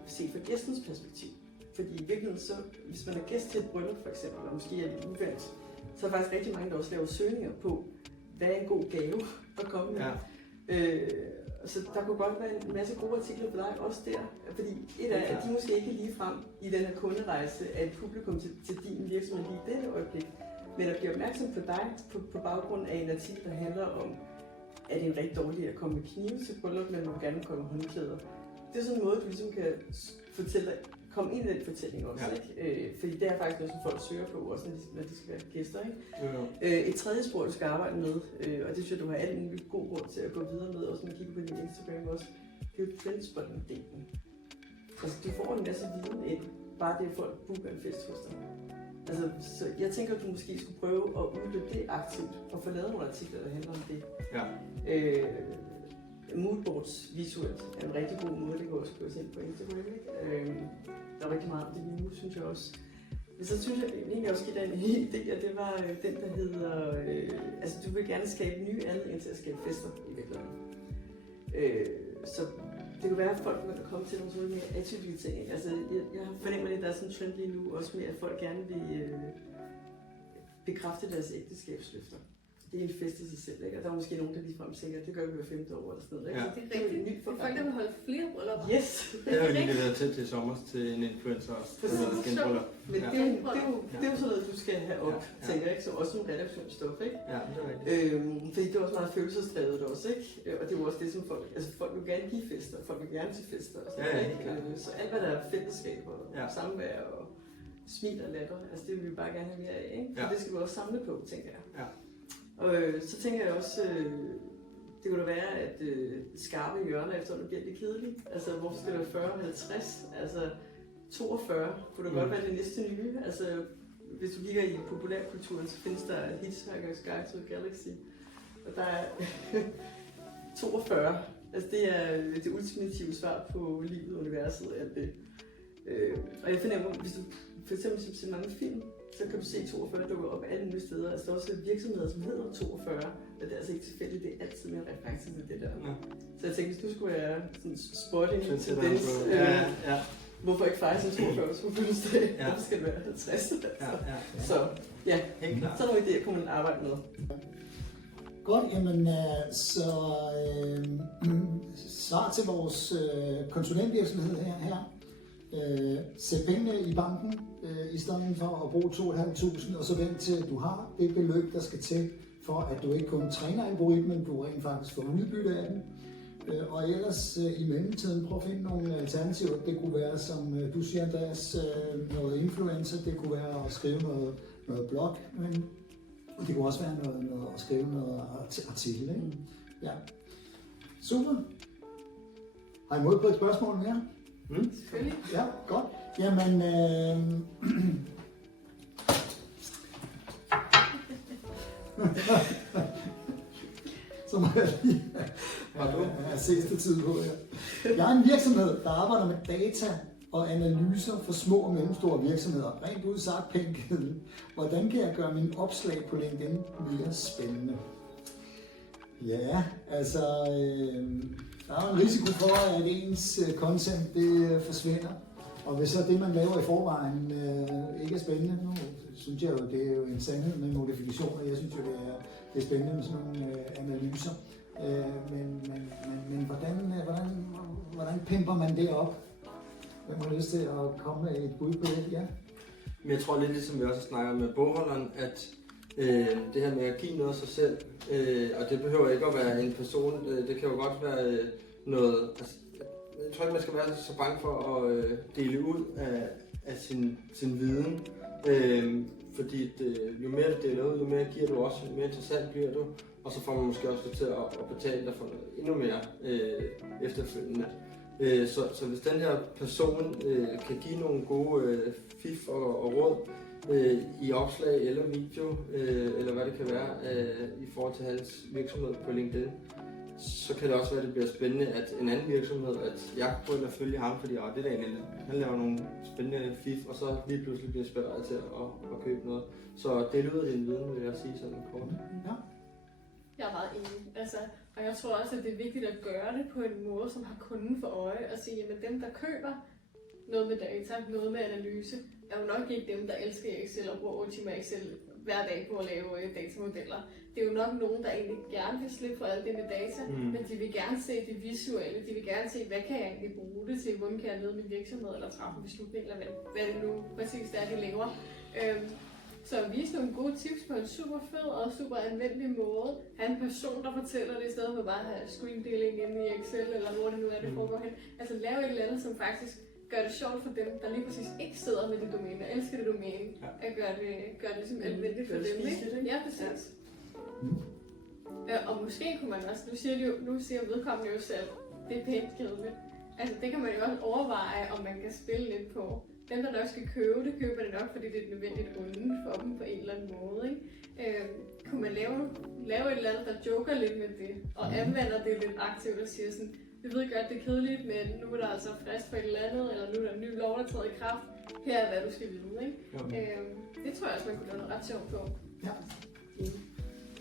set fra gæstens perspektiv. Fordi i virkeligheden, så, hvis man er gæst til et bryllup for eksempel, eller måske er det uvendt, så er der faktisk rigtig mange, der også laver søgninger på, hvad er en god gave at komme med. Ja. Så der kunne godt være en masse gode artikler for dig også der. Fordi et af, at de måske ikke lige frem i den her kunderejse af et publikum til din virksomhed lige i dette øjeblik, men at blive opmærksom på dig på baggrund af en artikel, der handler om, at det er en rigtig dårlig at komme med knive til bryllup, men man vil gerne komme med håndklæder. Det er sådan en måde, du ligesom kan fortælle dig, komme ind i den fortælling også, ikke? Fordi det er faktisk noget, som folk søger på, også når de skal være gæster, ikke? Et tredje spor, du skal arbejde med, og det synes jeg, du har alt muligt god grund til at gå videre med, også når du kigger på din Instagram også, det er jo trendspotting-delen. Altså, du får en masse viden ind, bare det, at folk booker en fest hos dig. Altså, så jeg tænker, at du måske skulle prøve at udløbe det aktivt, og få lavet nogle artikler, der handler om det. Ja. Moodboards visuelt er en rigtig god måde, det kan også gå ind på Instagram, ikke? Der er rigtig meget om det lige nu, synes jeg også. Men så synes jeg egentlig også, at en hel idé, og det var den, der hedder, altså du vil gerne skabe nye anledninger til at skabe fester i virkeligheden. Så det kunne være, at folk begynder at komme til nogle sådan mere atypiske ting. Altså jeg fornemmer lidt, at der er sådan en trend lige nu, også med at folk gerne vil bekræfte deres ægteskabsløfter. Det er en fest i sig selv, ikke? Og der er måske nogen, der ligefrem tænker, at det gør vi hver 5. år eller sådan noget. Ikke? Ja. Det er rigtigt. Det er folk, der vil holde flere bryllupper. Yes! Det har jo lige været tæt til sommer til en influencer også. Men det er jo sådan noget, du skal have op, tænker jeg, ikke? Så også nogle redaktionsstof, ikke? Ja, det er rigtigt. Fordi det er også meget følelsesdrevet også, ikke? Og det er jo også det, som folk vil gerne give fester, folk vil gerne til fester og sådan noget, ikke? Så alt, hvad der er fællesskab og samvær og smil og latter, altså det vil vi bare gerne have mere af, ikke? Så det skal vi også samle på, tænker jeg. Ja. Og så tænker jeg også, det kunne da være, at skarpe hjørner efterhånden bliver lidt kedeligt. Altså, hvorfor skal det være 40 og 50? Altså, 42 kunne da godt være det næste nye. Altså, hvis du kigger i populærkulturen, så findes der Hitchhiker's Guide to the Galaxy. Og der er 42. Altså, det er det ultimative svar på livet, universet og alt det. Og jeg fornemmer, hvis du for eksempel ser mange film, så kan du se 42 dukker op alle mulige steder. Altså, der er også virksomheder, som hedder 42, men det er altså ikke tilfældigt, det er altid med reference til det der. Ja. Så jeg tænkte, hvis du skulle være sådan spotting tendens, hvorfor ikke fejre sin 42 års fødselsdag? Hvorfor skal det være 50? Altså. Så ja, så er nogle idéer, kunne man arbejde med. Godt, jamen så svar til vores konsulentvirksomhed her. Sæt pengene i banken i stedet for at bruge 2.500, og så vent til, at du har det beløb, der skal til, for at du ikke kun træner algoritmen, du rent faktisk får udbytte af den. Og ellers i mellemtiden prøv at finde nogle alternativer. Det kunne være, som du siger, Andreas, noget influencer, det kunne være at skrive noget blog, men det kunne også være noget at skrive noget artikel. Ikke? Ja. Super. Har I mod på et spørgsmål mere? Selvfølgelig. Ja, godt. Jamen, så må jeg lige have sidste tid på her. Jeg er en virksomhed, der arbejder med data og analyser for små og mellemstore virksomheder. Rent ud sagt pænkeden. Hvordan kan jeg gøre mine opslag på LinkedIn mere spændende? Ja, altså, der er en risiko for, at ens content det forsvinder. Og hvis så det, man laver i forvejen, ikke er spændende, nu synes jeg jo, det er jo en sandhed med modifikationer. Jeg synes jo, det er spændende med sådan nogle analyser. Men hvordan pimper man det op? Hvem har lyst til at komme med et bud på det? Ja. Men jeg tror lidt ligesom vi også snakker med bogholderen, at det her med at give noget af sig selv, og det behøver ikke at være en person, det kan jo godt være noget, altså, jeg tror ikke man skal være så bange for at dele ud af sin viden, fordi jo mere du deler ud, jo mere giver du også, jo mere interessant bliver du, og så får man måske også til at betale dig for noget endnu mere efterfølgende. Så hvis den her person kan give nogle gode fif og råd i opslag eller video, eller hvad det kan være, i forhold til hans virksomhed på LinkedIn, så kan det også være, at det bliver spændende, at en anden virksomhed, at jeg kan gå ind og følge ham, fordi det er egentlig, han laver nogle spændende fif, og så lige pludselig bliver inspireret til at købe noget. Så del ud af din viden, vil jeg sige sådan kort. Ja. Jeg er meget enig. Og jeg tror også, at det er vigtigt at gøre det på en måde, som har kunden for øje, og sige, at dem, der køber noget med data, noget med analyse, er jo nok ikke dem, der elsker Excel og bruger 8 timer Excel hver dag på at lave datamodeller. Det er jo nok nogen, der egentlig gerne vil slippe for alt det med data, men de vil gerne se det visuelle, de vil gerne se, hvad kan jeg egentlig bruge det til, hvordan kan jeg lede min virksomhed, eller træffe beslutninger, eller hvad det nu præcis er, de laver. Så vise nogle gode tips på en super fed og super anvendelig måde. Ha' en person, der fortæller det, i stedet for bare at have screendealing inde i Excel, eller hvor det nu er, det foregår hen. Altså lave et eller andet, som faktisk gør det sjovt for dem, der lige præcis ikke sidder med det domæne, og elsker det domæne, at gøre det som anvendeligt for dem, ikke? Ja, præcis. Og måske kunne man også, nu siger vedkommende jo selv, det er pænt kedeligt. Altså det kan man jo også overveje, om man kan spille lidt på. Dem, der nok skal købe det, køber det nok, fordi det er et nødvendigt onde for dem på en eller anden måde, ikke? Kunne man lave et eller andet, der joker lidt med det, og anvender det lidt aktivt og siger sådan, vi ved godt, det er kedeligt, men nu er der altså frist for et eller andet, eller nu er der en ny lov, der er taget i kraft. Her er, hvad du skal vide, ikke? Det tror jeg også, man kunne lave noget ret sjovt på. Ja.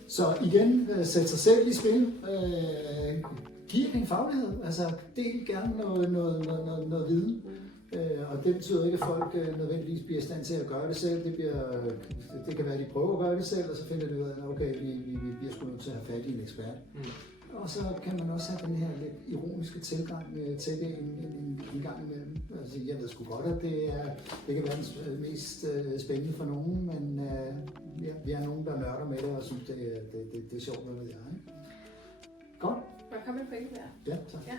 Så igen, sæt sig selv i spil. Giv din faglighed. Altså, del gerne noget viden. Og det betyder ikke, at folk nødvendigvis bliver i stand til at gøre det selv. Det kan være, at de prøver at gøre det selv, og så finder de ud af, at okay, vi bliver sgu nødt til at have fat i en ekspert. Og så kan man også have den her lidt ironiske tilgang til det en gang imellem. Altså, jeg ved sgu godt, at det kan være den mest spændende for nogen, men vi er nogen, der nørder med det og synes, det er sjovt, hvad ved jeg. Ikke? Godt. Må jeg komme med pointe der? Ja, tak. Ja.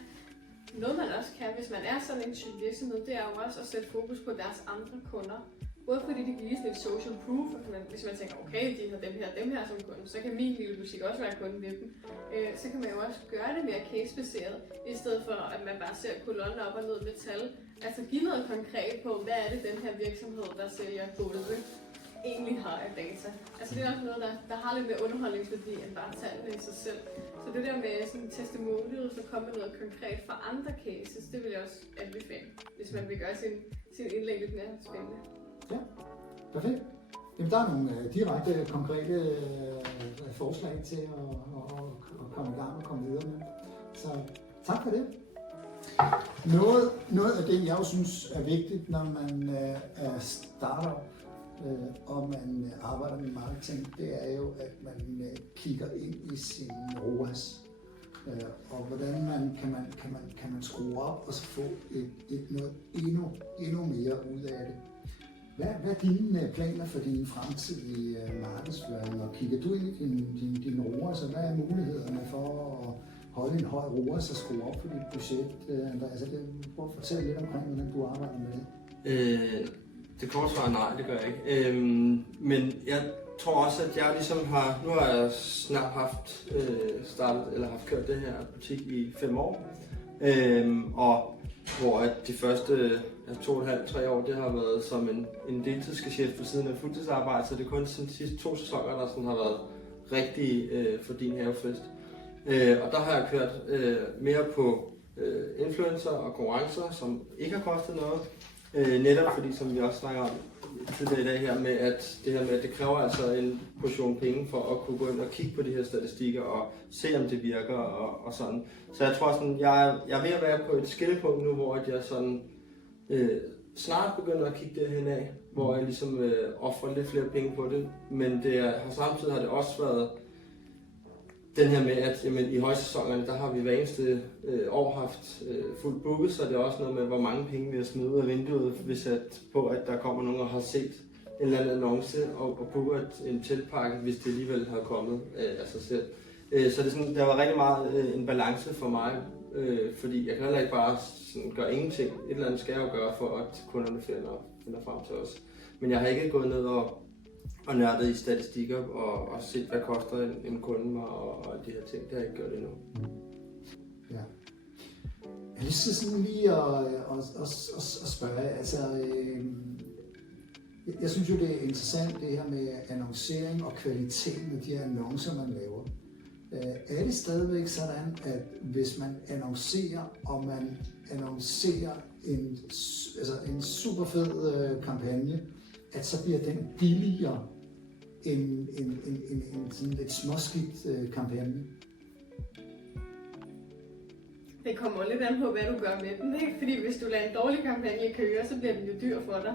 Noget man også kan, hvis man er sådan en type virksomhed, det er jo også at sætte fokus på deres andre kunder. Både fordi det giver lidt social proof, hvis man tænker, okay, de har dem her som kunde, så kan min lille butik også være kunde ved dem. Så kan man jo også gøre det mere case-baseret, i stedet for at man bare ser kolonner op og ned med tal. Altså give noget konkret på, hvad er det den her virksomhed, der sælger gulve, egentlig har af data. Altså det er også noget, der har lidt mere underholdningsværdi end bare tallene i sig selv. Så det der med sådan testimonial, så kommer noget konkret fra andre cases, det vil jeg også anbefale, hvis man vil gøre sin indlæg lidt mere spændende. Ja, perfekt. Jamen, der er nogle direkte, konkrete forslag til at komme i gang og komme videre med. Så tak for det. Noget af det, jeg jo synes er vigtigt, når man er startup, og man arbejder med marketing, det er jo, at man kigger ind i sin ROAS. Og hvordan kan man skrue op og så få noget endnu mere ud af det. Hvad er dine planer for din fremtidige markedsføring, og kigger du ind i din ROAS, så hvad er mulighederne for at holde en høj ROAS og skrue op for dit budget, Andreas? Prøv at fortælle lidt omkring, hvordan du arbejder med det. Det korte svar er nej, det gør jeg ikke. Men jeg tror også, at jeg ligesom nu har jeg snart haft kørt den her butik i 5 år. Og hvor at de første 2,5-3 år, det har været som en deltidsgeschæft ved siden af fuldtidsarbejde, så det er kun de sidste 2 sæsoner, der sådan har været rigtig for din havefest. Og der har jeg kørt mere på influencer og konkurrencer, som ikke har kostet noget. Netop fordi, som vi også snakker om tidligere i dag her, med at det kræver altså en portion penge for at kunne gå ind og kigge på de her statistikker og se, om det virker og sådan. Så jeg tror sådan, jeg er ved at være på et skillepunkt nu, hvor jeg sådan snart begynder at kigge derhen af, hvor jeg ligesom offrer lidt flere penge på det. Men samtidig har det også været den her med, at i højsæsonerne, der har vi hver eneste år haft fuldt booket, så det er også noget med, hvor mange penge vi har smidt ud af vinduet, hvis at der kommer nogen og har set en eller anden annonce og booker en teltpakke, hvis det alligevel har kommet af sig selv. Så det er sådan, der var rigtig meget en balance for mig, fordi jeg kan heller ikke bare sådan gøre ingenting. Et eller andet skal jeg jo gøre, for at kunderne finder frem til os. Men jeg har ikke gået ned og og nørdet i statistikker og set, hvad koster en kunde mig og alle de her ting. Det har jeg ikke gjort endnu. Ja. Jeg har lyst til sådan lige at spørge, altså jeg synes jo, det er interessant det her med annoncering og kvaliteten af de her annoncer, man laver. Er det stadigvæk sådan, at hvis man annoncerer, og man annoncerer en super fed kampagne, at så bliver den billigere end en sådan lidt småskidt kampagne? Det kommer lidt an på, hvad du gør med den, ikke? Fordi hvis du lader en dårlig kampagne køre, så bliver den jo dyr for dig.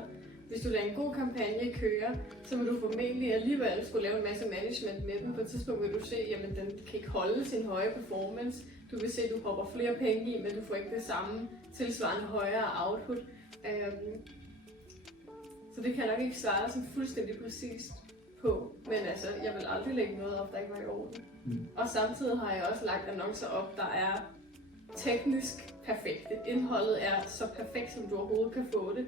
Hvis du lader en god kampagne køre, så vil du formentlig alligevel skulle lave en masse management med den. På et tidspunkt vil du se, at den kan ikke holde sin høje performance. Du vil se, at du hopper flere penge i, men du får ikke det samme tilsvarende højere output. Så det kan jeg nok ikke svare sådan fuldstændig præcist på. Men altså, jeg vil aldrig lægge noget op, der ikke var i orden. Og samtidig har jeg også lagt annoncer op, der er teknisk perfekte. Indholdet er så perfekt, som du overhovedet kan få det.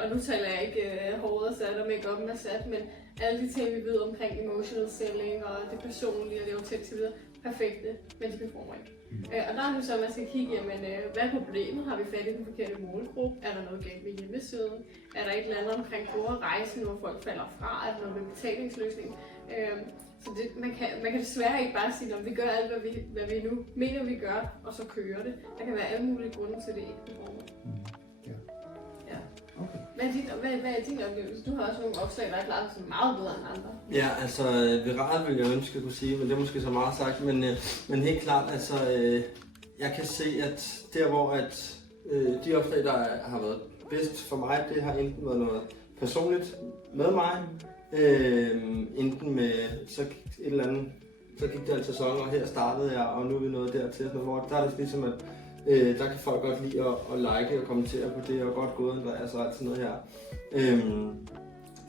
Og nu taler jeg ikke håret sat og make-up'en er sat, men alle de ting, vi ved omkring emotional selling og det personlige og det autentiske, perfekte, men de performer ikke. Og der er det så, at man skal kigge, jamen, hvad er problemet? Har vi fat i den forkerte målgruppe? Er der noget galt med hjemmesiden? Er der et eller andet omkring brugerrejsen, hvor folk falder fra? Er der noget med betalingsløsning? Så det, man kan desværre ikke bare sige, at vi gør alt, hvad vi nu mener, vi gør, og så kører det. Der kan være alle mulige grunde til det ikke performer. Okay. Hvad er din oplevelse? Du har også nogle opslag, der er klaret sig meget bedre end andre. Ja, altså viralt vil jeg ønske, at kunne sige, men det er måske så meget sagt, men helt klart, altså jeg kan se, at der hvor de opslag, der har været bedst for mig, det har enten været noget personligt med mig, enten med så et eller andet, så gik det en sæson, og her startede jeg, og nu er vi nået dertil, hvor der er det ligesom, at der kan folk godt lide at like og kommentere på det, og godt gået, Andreas, og alt sådan noget her.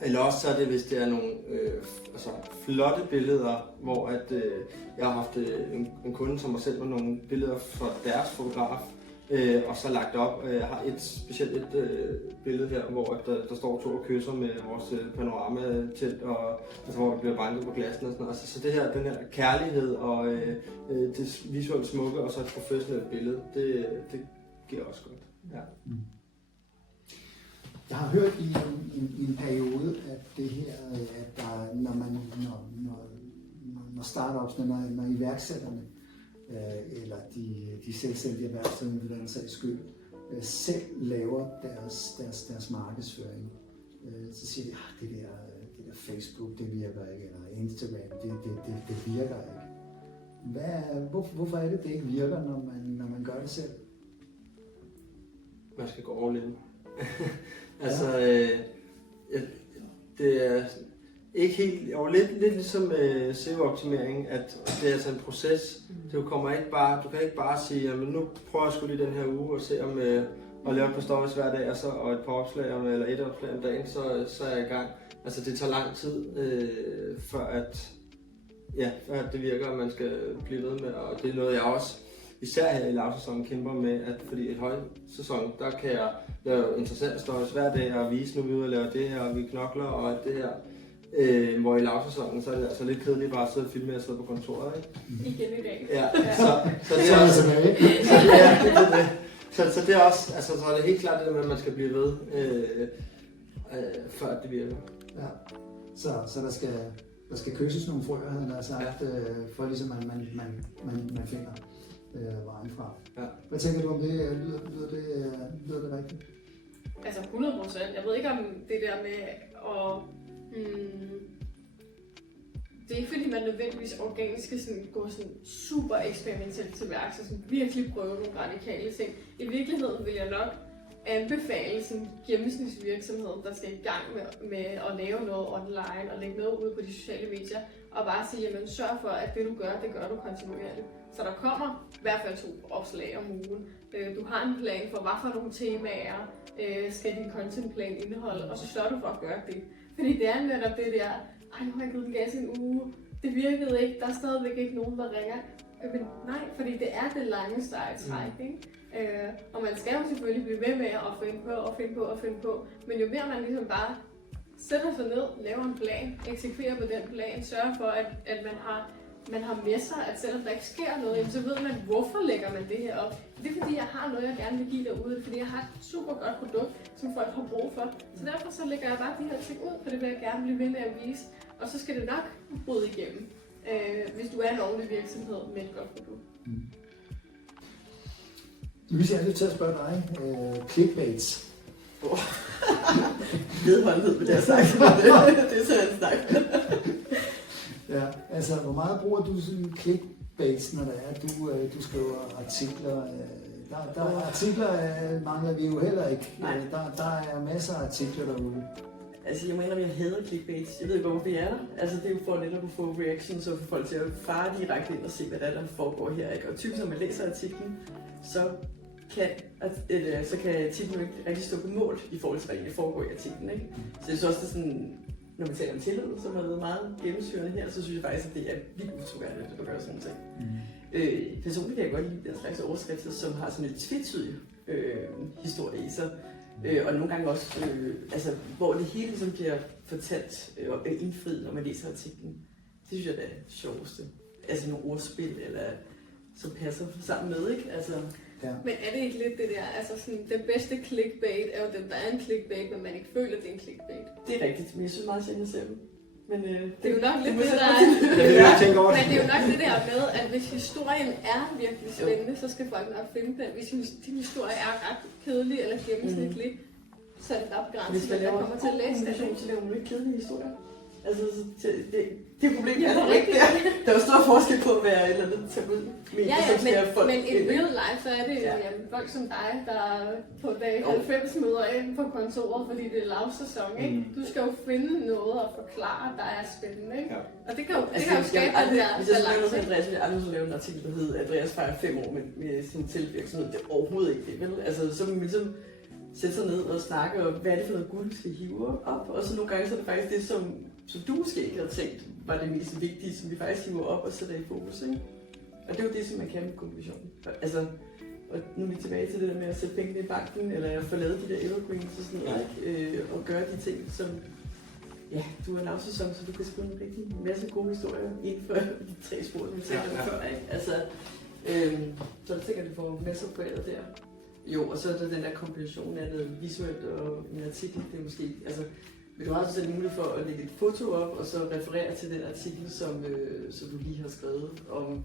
Eller også så er det, hvis det er nogle flotte billeder, hvor jeg har haft en kunde, som har sendt mig nogle billeder fra deres fotograf, og så lagt op. Jeg har specielt et billede her, hvor der står 2 og kysser med vores panoramatelt, og altså, hvor det bliver banket på glassen og sådan noget. Så det her, den her kærlighed og det visuelt smukke og så et professionelt billede, det giver også godt. Ja. Jeg har hørt i en periode, at det her, at der, når startups, når iværksætterne eller de selvstændige erhvervsdrivende, den sags skyld, selv laver deres markedsføring, så siger de, at det der Facebook, det virker ikke, eller Instagram, det virker ikke. Hvorfor er det ikke virker, når man gør det selv? Man skal gå all in. Altså, det er ikke helt, og lidt ligesom SEO-optimering, at det er altså en proces. Du kan ikke bare sige, at nu prøver jeg sgu lige den her uge og se om at lave et par stories hver dag, og et par opslag eller et opslag om dagen, så er jeg i gang. Altså det tager lang tid, før at det virker, at man skal blive ved med, og det er noget jeg også, især her i lavsæsonen, kæmper med, at fordi et højsæson, der kan jeg lave interessante stories hver dag og vise, nu vi er ude og lave det her, og vi knokler og alt det her. Hvor i lavsæsonen, så er det altså lidt kedeligt bare at sidde og filme og sidde på kontoret, ikke? Igen i dag. Ja, så det er også så det er også, altså så er det helt klart det der med, at man skal blive ved, før det virker. Ja, så der skal kysses nogle frøer, havde jeg sagt, for ligesom at man finder vejen fra. Ja. Hvad tænker du om det? Lyder det rigtigt? Altså 100%. Jeg ved ikke om det der med at... Det er ikke fordi man nødvendigvis organisk skal gå sådan super eksperimentelt til værks og sådan virkelig prøve nogle radikale ting. I virkeligheden vil jeg nok anbefale sådan en gennemsnitsvirksomhed, der skal i gang med at lave noget online og lægge noget ud på de sociale medier, og bare sige, jamen sørg for, at det du gør, det gør du kontinuerligt. Så der kommer i hvert fald 2 opslag om ugen. Du har en plan for, hvad for nogle temaer skal din contentplan indeholde, og så sørger du for at gøre det. Fordi det er netop det der, nu har jeg givet den gas i en uge, det virkede ikke, der er stadigvæk ikke nogen, der ringer. Men nej, fordi det er det lange seje træk, ikke? Og man skal jo selvfølgelig blive ved med at finde på, men jo mere man ligesom bare sætter sig ned, laver en plan, eksekverer på den plan, sørger for, at man har med sig, at selvom der ikke sker noget, jamen, så ved man, hvorfor lægger man det her op. Det er fordi, jeg har noget, jeg gerne vil give derude, fordi jeg har et super godt produkt, som folk har brug for. Så derfor så lægger jeg bare de her ting ud, for det vil jeg gerne blive ved med at vise. Og så skal det nok bryde igennem, hvis du er en ordentlig virksomhed med et godt produkt. Louise, jeg er nødt til at spørge dig. Clickbaits. Vedholdenhed vil jeg sagt. Det er sådan en snak. Ja, altså hvor meget bruger du sådan clickbaits, når det er, at du skriver artikler? Der er artikler, mangler vi jo heller ikke. Der er masser af artikler derude. Altså jeg mener, at jeg hader clickbaits. Jeg ved ikke, hvorfor vi er der. Altså det er jo for netop at få reactions og få folk til at fare direkte ind og se, hvad der foregår her. Ikke? Og typisk, når man læser artiklen, så kan artiklen ikke rigtig stå på mål i forhold til, hvad der foregår i artiklen. Ikke? Så jeg synes også, det er sådan, når man taler om tillid, som har været meget gennemsyrende her, så synes jeg faktisk, at det er vildt utroværdigt at gøre sådan noget. Personligt kan jeg godt lide den slags overskrifter, som har sådan lidt tvetydig historie i sig. Og nogle gange også, altså, hvor det hele ligesom bliver fortalt og indfriet, når man læser artiklen. Det synes jeg er det sjoveste. Altså nogle ordspil, eller som passer sammen med, ikke? Altså, ja. Men er det ikke lidt det der, altså sådan, den bedste clickbait er jo den, der er en clickbait, men man ikke føler, at det er en clickbait. Det er rigtigt, men jeg synes meget sjældent, jeg ser dem. Men det er jo nok lidt det, der men det er jo nok det der med, at hvis historien er virkelig spændende, så skal folk nok finde den. Hvis din historie er ret kedelig eller gennemsnitlig, så er det ret begrænset, at der kommer til at læse det. Så laver man ikke kedelige historier. Altså, det er problemet, er der ikke der. Der er jo stor forskel på at være et eller andet tabloid. Men i real life, så er det jamen, folk som dig, der på dag 90 møder ind på kontoret, fordi det er lavsæson, ikke? Du skal jo finde noget at forklare, der er spændende, ikke? Ja. Og det kan jo, skabe den der balance. Hvis jeg skulle med Andreas, ville jeg aldrig lave en artikel, der hedder Andreas fejrer 5 år med sin tilvirksomhed. Det er overhovedet ikke det, vel? Altså, så må man ligesom sætte sig ned og snakke om, hvad er det for noget guld, vi skal hive op? Og så nogle gange så er det faktisk det, som du måske ikke havde tænkt, var det mest vigtige, som vi faktisk hiver op og sætter i fokus, ikke? Og det er jo det, som man kan med kommunikation. Altså, og nu er vi tilbage til det der med at sætte pengene i banken, eller at få lavet de der evergreens og sådan noget, ikke? Og gøre de ting, som, ja, du er en lavsæson, så du kan skrive en rigtig masse gode historier inden for de 3 spor, som vi talte om før, ikke? Altså, så jeg tænker, at du får masser på det der. Jo, og så er der den der kombination af noget visuelt og en artikel, det er måske, altså, men du har også selv mulighed for at lægge et foto op, og så referere til den artikel, som du lige har skrevet om,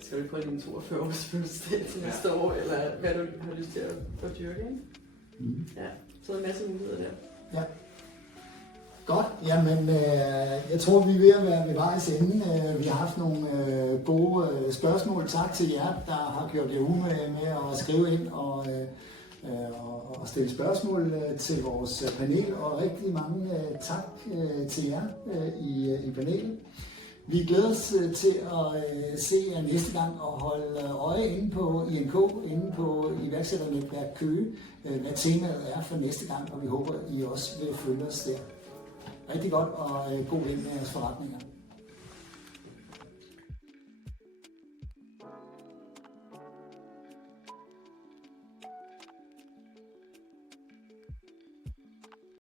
skal du på din 42 års fødselsdag til næste år, eller hvad du har lyst til at dyrke, ikke? Ja, så er der en masse muligheder der. Ja. Godt, jamen jeg tror, vi er ved at være ved vejs ende. Vi har haft nogle gode spørgsmål. Tak til jer, der har gjort jer umage med at skrive ind og stille spørgsmål til vores panel, og rigtig mange tak til jer i panelet. Vi glæder os til at se jer næste gang og holde øje inde på INK, inde på iværksætternetværk Køge, hvad temaet er for næste gang, og vi håber, I også vil følge os der. Rigtig godt og god vind med jeres forretninger.